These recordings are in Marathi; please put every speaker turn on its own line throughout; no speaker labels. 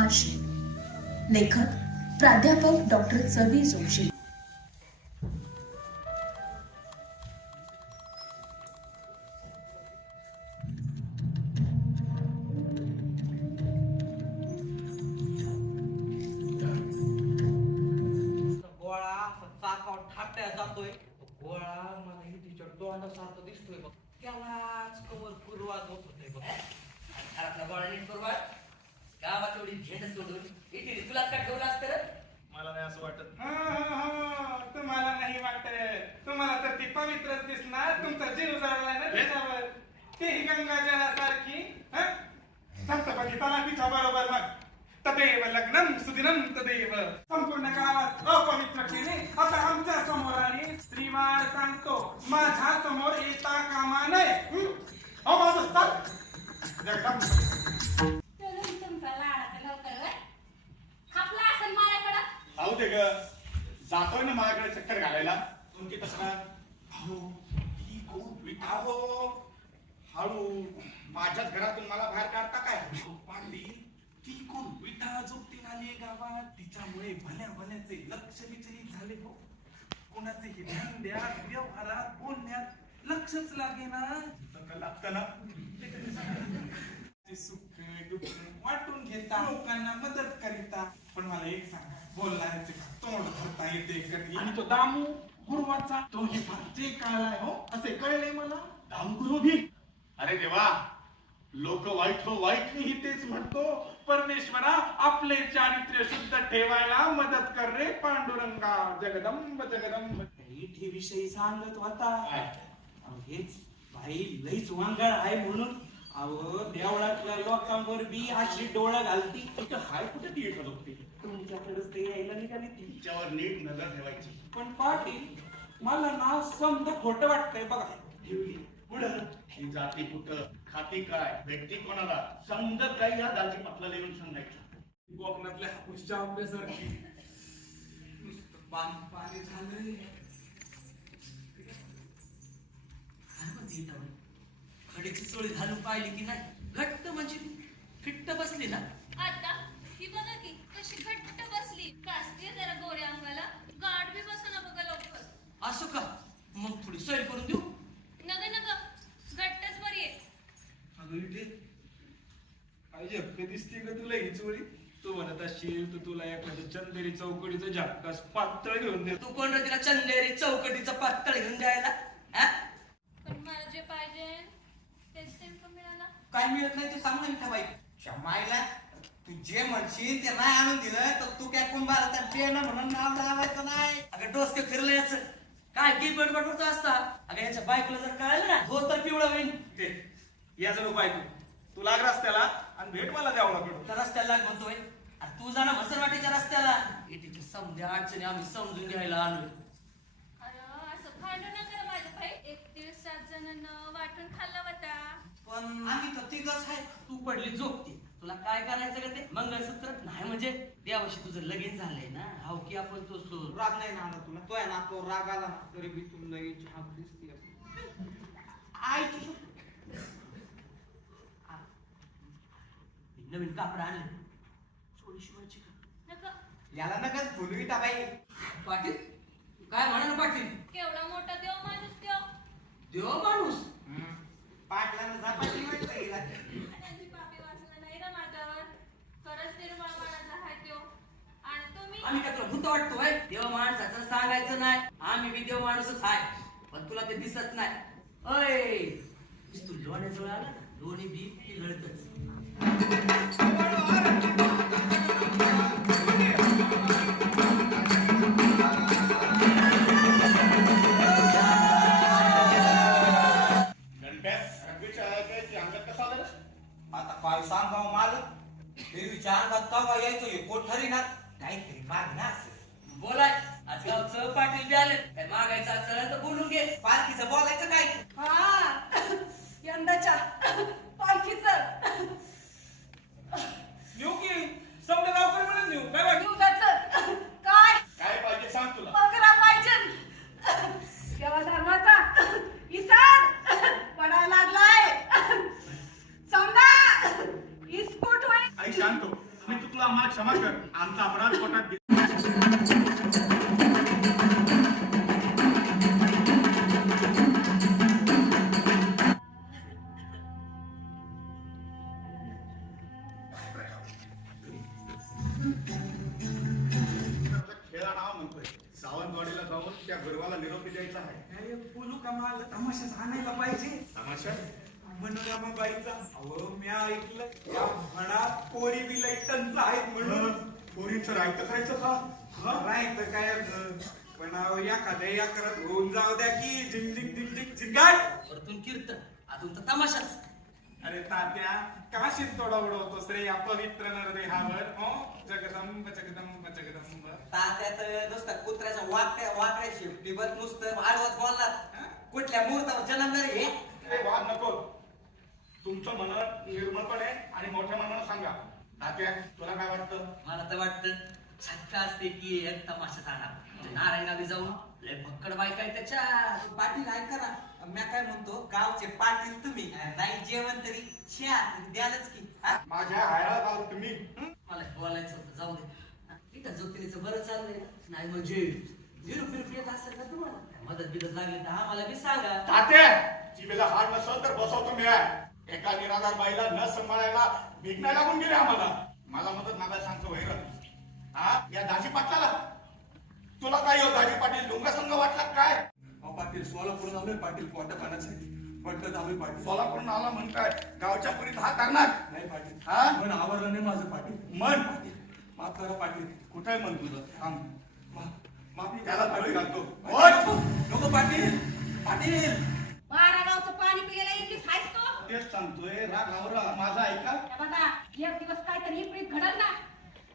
तमाशे लेखक प्राध्यापक डॉक्टर चवी जोशी.
गोळा जातोय. गोळा मला ही टीचर दोंडासारखं दिसतोय बघ. त्यालाच कवर पूर्वात होत होते बघ.
घरातला गोळा नीट पूर्वात गावात एवढी झेंड सोडून इथे तुलाच काय ठेवलं असतं?
मला नाही असं वाटत.
हा, हा, हा. तुम्हाला नाही वाटत. तुम्हाला तर ती पवित्रच दिसणार. तुमचा जीव जळलाय ना त्याच्यावर तेही गंगा जलासारखी हं? सप्तपदी चला तिच्या बरोबर मग. तदेव लग्नम सुदिनम तदेव. संपूर्ण गावात
माझ्याच घरातून मला बाहेर काढता काय?
हो, पाटील ती कोण विठा जोगती आली गावात. तिच्यामुळे भल्या भल्याचे लक्ष विचलित झाले हो. कोणाचेही धंद्यात व्यवहारात बोलण्यात लक्षच
लागतं ना?
ते सुख दुःख वाटून घेता लोकांना मदत करिता. पण मला एक सांगा बोलणाऱ्याचे तोंड धरता येते कधी आणि तो दामू गुरुवाचा तोही फारचे काळाय हो. असे कळले मला?
दामगुरू भी. अरे देवा लोक वाईट हो वाईट
मी तेच म्हणतो. परमेश्वरा आपले चारित्र्य शुद्ध ठेवायला मदत कर रे पांडुरंगा. जगदंब जगदंब.
इथे विषयी सांगत होता. हेच भाई लईच वांगळ आहे म्हणून. अहो देवळातल्या लोकांवर बी अशी डोळा घालती.
इथं हाय कुठे ती येत होती
तुमच्याकडेच ते यायला निघाली
तिच्यावर नीट नजर ठेवायची.
पण पाटील मला ना समजा खोटं वाटतंय बघा.
ठेवली. पुढं. जाती कुठं? खाती काय व्यक्ती कोणाला? समजत काय या दाजी आपल्याला येऊन सांगायचं?
कोकणातल्या हापूसच्या आंब्यासारखी. नुसतं पाणी पाणी झालंय.
काय म्हणते? खडीची चोळी घालून पाहिली की नाही? घट्ट म्हणजे फिट्ट बसली ना?
आता ही बघा की कशी घट्ट बसली. कासते जरा गोऱ्या अंगाला गाठ बी बसना बघा लवकर
असो का मग थोडी सैर करून देऊ
नग नग घट्टच बरी आहे
अगं इथे काय झपके दिसते का तुला ही चोरी तू म्हणत असशील तर तुला एखादं चंदेरी चौकडीचं झक्कास पातळ घेऊन दे.
तू कोण रे तिला चंदेरी चौकटीचा पातळ घेऊन द्यायला? हा?
पण मला जे पाहिजे तेच नेमकं मिळालं.
काय मिळत नाही ते सांग ना मिठा बाई. शमायला तू जे म्हणशील ते नाही आणून दिलं तर तू काय कुंभाराचा ट्रेन म्हणून नाव लावायचं नाही.
अगं डोसके फिरलं याच. काय की बडबड करतो असता अगं याच्या बायकोला जर कळलं ना हो तर पिवळं होईन.
ते याचं नको ऐकू. तू लाग रस्त्याला आणि भेट मला देवळाकडून.
त्या रस्त्याला लाग म्हणतोय. तू जाणं म्हसरवाटीच्या रस्त्याला. इथे समजा अडचणी आम्ही समजून घ्यायला आलोय.
अरे असं भांडू नका माझ्या भाई एक दिवस सात जणांना वाटून खाल्ला होता.
पण
आम्ही तर तिघच आहे.
तू पडली झोपती. तुला काय करायचं का ते? मंगळसूत्र? नाही म्हणजे? देवाशी तुझं लगीन झालंय ना. हाव की आपण तो सो-
राग नाही ना आला तुला? तो आहे ना तो राग आला ना. तरी बी तू लगेच हाक दिसते आई तुझं
नवीन कापड आणले शिवायची का
नका.
याला नका फुलवी टाकाई
पाटील काय म्हणा ना पाटील?
केवढा मोठा देव माणूस देव
देव माणूस?
पाटलानं झपाटी वाटतं गेला
त्यांची पापी वाचलं नाही ना माझ्यावर. खरंच निर्मळ मनाचा आहे देव आणि तुम्ही?
आम्ही काय तुला भूत वाटतोय देव माणसाचं सांगायचं नाही. आम्ही बी देव माणूसच आहे. पण तुला ते दिसत नाही. अय! तू लोण्याजवळ आला ना लोणी बी पिघळतच
आता काय सांगाव मालक? देवीच्या अंगात कवा यायचो हे कोठारी ना? काहीतरी मागणार
बोलाय आज गावचं पाटील बी आले. काय मागायचं असेल तर बोलून घे.
पालखीचं बोलायचं
त्या गरवाला निरोपी द्यायचा आहे.
अरे बोलू का मला? तमाशाच आणायला पाहिजे.
तमाशा?
मनोरमाबाईचा अहो मी ऐकलं या म्हणात पोरी बी लई टंच आहेत म्हणून.
पोरींचं राहतं करायचं का? हा?
तर काय पण अहो, एखाद्या या करत होऊन जाऊ द्या की झिंग झिंग झिंग झिंग झिंगाट.
वरतून कीर्तन अजून तर तमाशाच.
अरे तात्या काशीत तोडा उडवतोस रे या पवित्र नरदेहावर? हो? जगदंब जगदंब जगदंब.
तात्यात नुसतं कुत्र्याच्या वाकड्या वाकड्या शेपटीवर नुसतं आडवत बोललात कुठल्या मुहूर्तावर जन्मणार हे?
अरे वाद नको. तुमचं मन निर्मळपणे आणि मोठ्या मनानं सांगा. तात्या तुला काय वाटतं?
मला तर वाटतं छक्का असते की एक तमाशा जाणार नारायणावी जाऊन लय भक्कड बायका आहे त्याच्या. पाटील ऐका ना. मी काय म्हणतो गावचे पाटील तुम्ही नाही जेवण तरी छ्या तरी द्यालच की. हा?
माझ्या हायरात आलो तुम्ही.
मला बोलायचं होतं जाऊ दे. इथं जोतिनीचं बरं चाललंय. नाही म्हणजे झिरो फिरू येत असेल का तुम्हाला? मदत बिदत लागली तर आम्हाला बी सांगा.
तात्या जिबेला हार नसल तर बसवतो मी. आहे एका निराधार बाईला न सांभाळायला विघ्न लागून गेले आम्हाला. मला मदत मागायला सांगतो वैर हा? या दाजी पाटलाला. तुला काय हो दाजी पाटील? डोंगा संघ वाटला काय?
पाटील सोलापूर आलोय पाटील पोटा पाण्याचे पट्ट आलोय पाटील.
सोलापूरून आला म्हण काय? गावच्या पुरीत हा करणार.
नाही पाटील.
हा?
मन आवरलं नाही माझं पाटील.
मन?
माफ करा पाटील.
कुठे मन तुझं? थांब.
मा- माफी
त्याला
पाटील.
घालतो!
नको पाटील. पाटील.
बारा गावचं पाणी पिलेला तो?
तेच सांगतोय. राग आवरा. माझा ऐका
बघा एक दिवस काहीतरी विपरीत घडल ना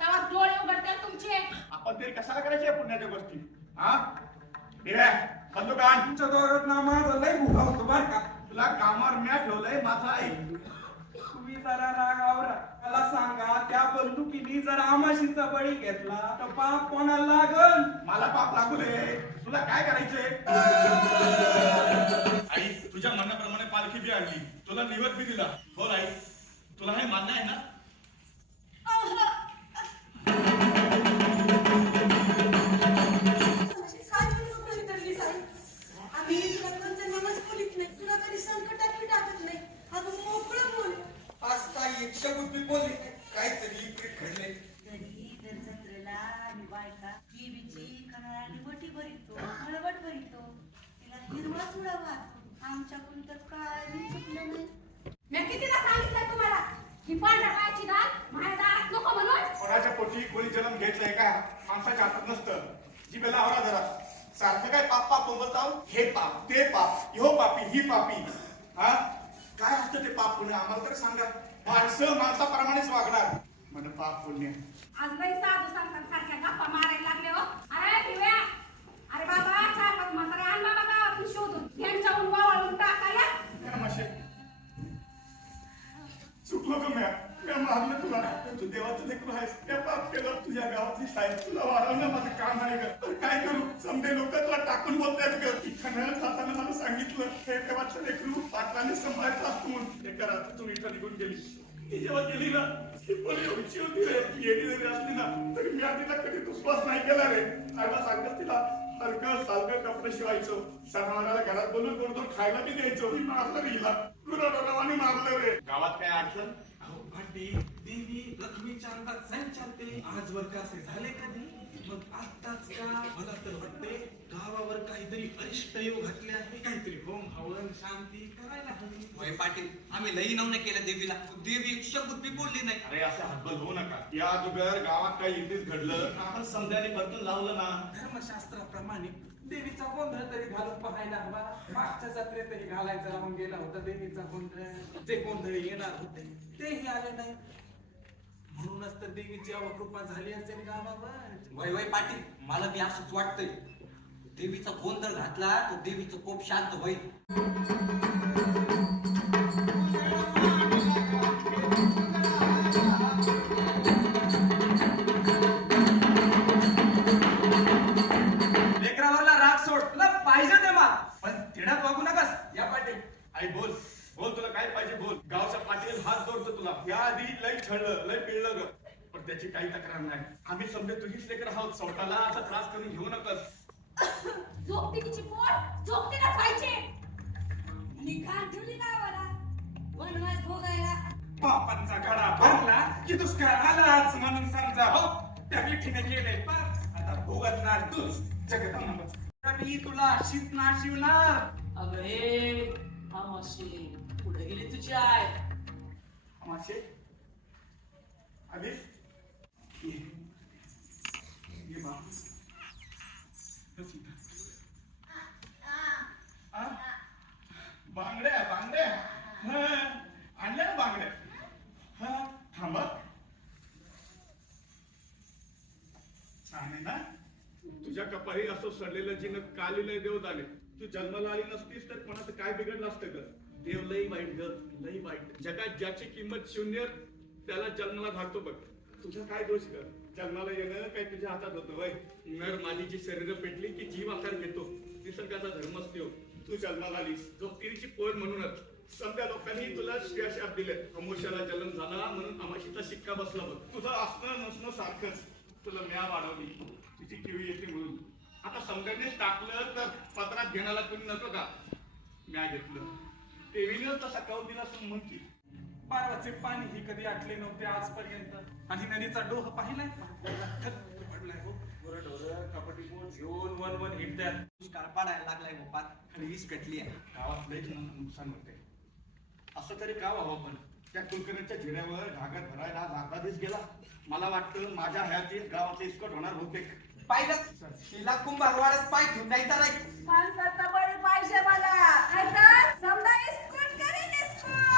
तेव्हा डोळे उघडतात तुमचे.
आपण तरी कशाला करायचे पुण्याच्या गोष्टी? हा? दिव्या बंदुकान
तुमच्या दोघात ना माझं लय भुगा होतो बर का.
तुला कामावर म्या ठेवलंय माझा आई
तुम्ही जरा रागावरा त्याला सांगा त्या बंदुकीने जर आमाशीचा बळी घेतला तर पाप कोणाला लागल
मला पाप लागू दे. तुला काय करायचंय? आई तुझ्या म्हणण्याप्रमाणे पालखी बी आणली. तुला निवत बी दिला. बोल आई. तुला हे मान्य आहे ना? कोणी जन्म घेतलाय का? माणसाच्या हातात नसतं. जी बेला आवरा जरा. सारखं काय पाप पाप बोलत आहो? हे पाप ते पाप ह्यो पापी ही पापी. हा? काय असतं ते पाप पुण्य? आम्हाला तर सांगा. माणसं माणसाप्रमाणेच वागणार. म्हणजे पाप पुण्य.
आज नाही साधू संतां सारख्या गप्पा मारायला लागले हो. अरे अरे बाबा
लोक टाकून बोलतायत ग इथं जाताना मला सांगितलं हे देवाचं लेकरू पाटलाने सांभाळत असतो म्हणून एका रात्रीतून इथं निघून गेली. ती जेव्हा गेली ना ती पण एवढीची होती रे. येणी जरी असली ना तरी मी तिला कधी दुश्वास नाही केला रे. आता सांगत तिला हलकं सालकं कपडे शिवायचो. सणावाराला घरात बोलून करतो खायला बी द्यायचो. मी मारलं रे हिला. गुरावाने मारलं रे. गावात काय अडचण?
अहो पाटील देवी लक्ष्मीच्या अंगात संचारते आजवर का असे झाले कधी? मग आत्ताच का? मला तर वाटते गावावर काहीतरी अरिष्ट योग घातले आहे. काहीतरी होम हवन शांती करायला हवी.
होय पाटील आम्ही लई नवने केलं देवीला. देवी एक शब्द बी बोलली नाही.
अरे असं हातबल होऊ नका. या अगोदर गावात काही इथेच घडलं. आपण समजायला बर्तन लावलं ना.
धर्मशास्त्राप्रमाणे देवीचा गोंधळ तरी घालून पाहायला हवा. मागच्या जत्रेतही घालायचा राहून गेला होता देवीचा गोंधळ. जे गोंधळ येणार होते तेही आले नाही. म्हणूनच तर देवीची अवकृपा झाली असेल गावावर.
वय वय पाटील मला बी असंच वाटतंय. देवीचा गोंधळ घातला तर देवीचं कोप शांत होईल.
आम्ही समजे तुझीच लेकर आहोत स्वतःला असा त्रास करून घेऊ नकस.
झोपती तिची पोट झोपतीलाच व्हायचे निघाल ठेवली गावाला वनवास भोगायला.
पापांचा गडा भरला की दुष्काळ आलाच म्हणून समजा हो त्या विठीने केले पाप आता भोगतणार तूच जगदंब.
मी तुला अशीच ना शिवणार. अगं हे अमाशे पुढे गेली तुझी आय
मासे. आ? बांगड्या बांगड्या. आणल्या ना बांगड्या. हा थांबा. छान आहे ना? तुझ्या कपाळी असं सडलेलं जिनं कालीलय देव झाले तू जन्माला आली नसतीस तर कोणाचं काय बिघडलं असतं ग? देव लई वाईट ग लई वाईट. जगात ज्याची किंमत शून्य त्याला जन्माला घालतो बघ. तुझा काय दोष कर जन्माला येणं काय तुझ्या हातात होतं वय. नर मादीची शरीर पेटली की जीव आकार घेतो. निसर्गाचा धर्मच त्यो तू जन्माला आलीस. जोगतिरीची पोर म्हणूनच. समजा लोकांनी तुला श्रेयशाप दिले. अमोशाला जन्म झाला म्हणून अमाशीचा शिक्का बसला बघ. तुझं असणं नसणं सारखंच. तुला म्या वाढवली तिची टीव्ही येते म्हणून. आता समजानेच टाकलं तर पत्रात घेण्याला कोणी नको का? म्या घेतलं. टीव्हीने तसा कौल दिला असं म्हणते
पार्वाचे पाणी ही कधी आटले नव्हते आजपर्यंत. आणि नदीचा डोह पाहिलाय पडलाय हो. कबड्डी बोल घेऊन वन वन हिंडतात
दुष्काळ पडायला लागलाय गोपात आणि वीज कटली आहे.
गावात लयच नुकसान होते असं तरी का व्हावं पण त्या कुलकर्णीच्या जिऱ्यावर घागर भरायला अर्धा दिवस गेला. मला वाटतं माझ्या हयातीत गावातले इस्कट होणार बहुतेक.
पाहिलं? तिला कुंभारवाड्यात पाय घेऊन जायचा नाही.
माणसाचा बळी पाहिजे मला. समजा इस्कूट करीन इस्कूट.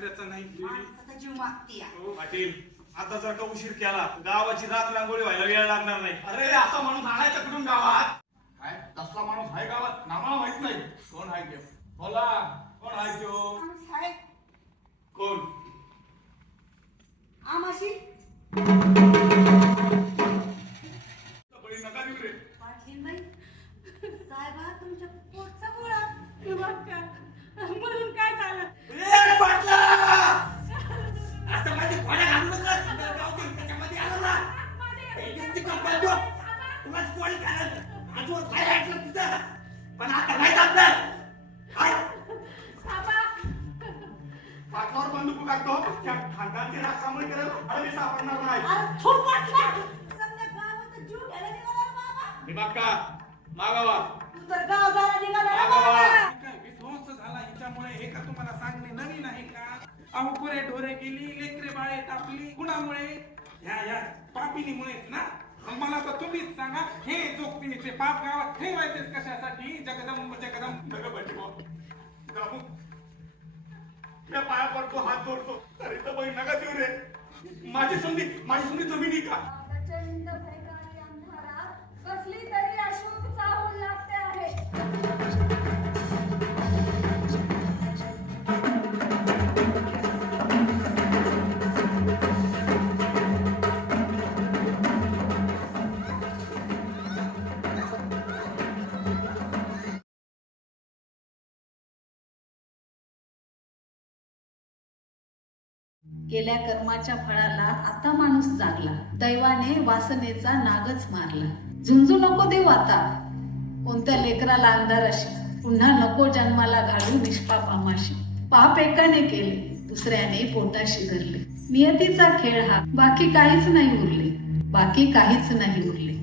बकऱ्याचं नाही.
माणसाचा जीव मागतीया
हो,
पाटील. आता जर का उशीर केला गावाची रात रांगोळी व्हायला वेळ लागणार नाही.
अरे असा माणूस आणायचा कुठून गावात? काय? तसला माणूस आहे गावात? नामाला माहीत नाही. कोण आहे ते? बोला. कोण आहे तो?
माणूस आहे.
कोण?
आमाशी?
मी बाका मागावा.
तू तर गाव जायला निघाला
बाबा.
बाबा
काय विध्वंस झाला हिच्यामुळे? हे का तुम्हाला सांगणे नवीन आहे का? अहो पुरे ढोरे गेली लेकरे बाळे टाकली कुणामुळे ह्या या पापिनीमुळेच ना? मग मला तर तुम्हीच सांगा हे जोगतिनीचे पाप गावात ठेवायचेच कशासाठी? जगदंब जगदंब.
नका बच्चे भाऊ दामू या पाया पडतो हात जोडतो. तरी तर बळी नका देऊ रे. माझी संधी माझी संधी जमिनी का?
केल्या कर्माच्या फळाला आता माणूस जागला. दैवाने वासनेचा नागच मारला. झुंजू नको देव आता. कोणत्या लेकराला अंधाराशी पुन्हा नको जन्माला घालू निष्पाप आमाशी. पाप एकाने केले दुसऱ्याने पोटाशी धरले. नियतीचा खेळ हा. बाकी काहीच नाही उरले. बाकी काहीच नाही उरले.